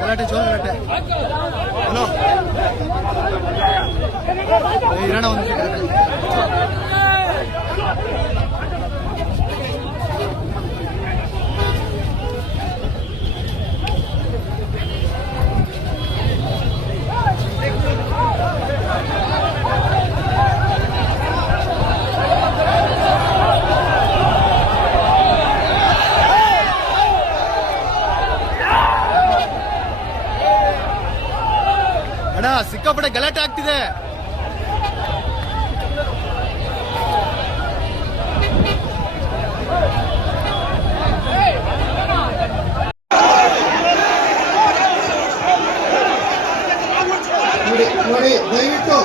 ಗಲಾಟೆ ಜೋರು ಗಲಾಟೆ. ಹಲೋ ಇರೋಣ ಒಂದು ಅಣ್ಣ ಸಿಕ್ಕಾಪಟ್ಟೆ ಗಲಾಟೆ ಆಗ್ತಿದೆ. ನೋಡಿ ದಯವಿಟ್ಟು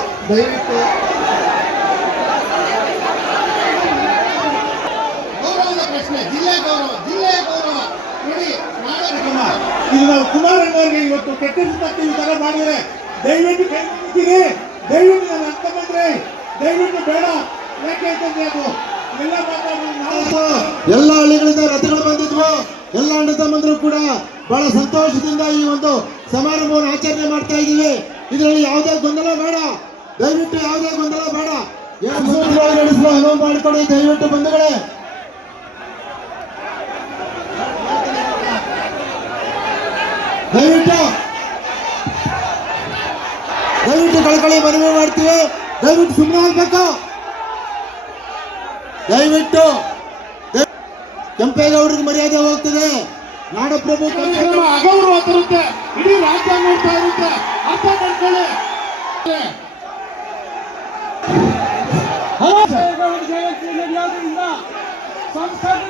ಗೌರವದ ಪ್ರಶ್ನೆ, ಜಿಲ್ಲೆ ಗೌರವ ನೋಡಿ ನಾಡರಿಗಮ ಇದು ನಾವು ಕುಮಾರಣ್ಣವ್ರಿಗೆ ಇವತ್ತು ಕೆಟ್ಟಿರ್ತಕ್ಕಂಥ ಈ ತರ ಮಾಡಿದ್ರೆ ದಯವಿಟ್ಟು ಕೈ ಮುಗಿತೀರಿ. ದಯವಿಟ್ಟು ನನ್ನ ಅರ್ಥ ಬಂದ್ರೆ ದಯವಿಟ್ಟು ಬೇಡ. ಯಾಕೆ ಅಂತಂದ್ರೆ ಅದು ಎಲ್ಲ ಎಲ್ಲ ಹಳ್ಳಿಗಳಿಂದ ರಥಗಳು ಬಂದಿದ್ವು. ಎಲ್ಲ ಅಣ್ಣ ತಮ್ಮಂದ್ರು ಕೂಡ ಬಹಳ ಸಂತೋಷದಿಂದ ಈ ಒಂದು ಸಮಾರಂಭವನ್ನು ಆಚರಣೆ ಮಾಡ್ತಾ ಇದ್ದೀವಿ. ಇದರಲ್ಲಿ ಯಾವುದೇ ಗೊಂದಲ ಬೇಡ, ದಯವಿಟ್ಟು ಯಾವುದೇ ಗೊಂದಲ ಬೇಡ. ನಡೆಸಲು ಅನುವು ಮಾಡಿಕೊಡಿ ದಯವಿಟ್ಟು ಬಂಧುಗಳೇ. ದಯವಿಟ್ಟು ಕಳಕಳಿ ಮನವಿ ಮಾಡ್ತೀವಿ. ದಯವಿಟ್ಟು ಸುಮ್ಮನೆ ಆಗ್ಬೇಕು. ದಯವಿಟ್ಟು ಕೆಂಪೇಗೌಡರಿಗೆ ಮರ್ಯಾದೆ ಹೋಗ್ತದೆ. ನಾಡಪ್ರಭು ಅಗೌರವ ತರುತ್ತೆ, ಇಡೀ ರಾಜ್ಯ ನೋಡ್ತಾ ಇರುತ್ತೆ. ಅರ್ಥ ಮಾಡ್ಕೊಳ್ಳಿ. ಜಯಂತಿ ನಡೆಯೋದ್ರಿಂದ ಸಂಸದ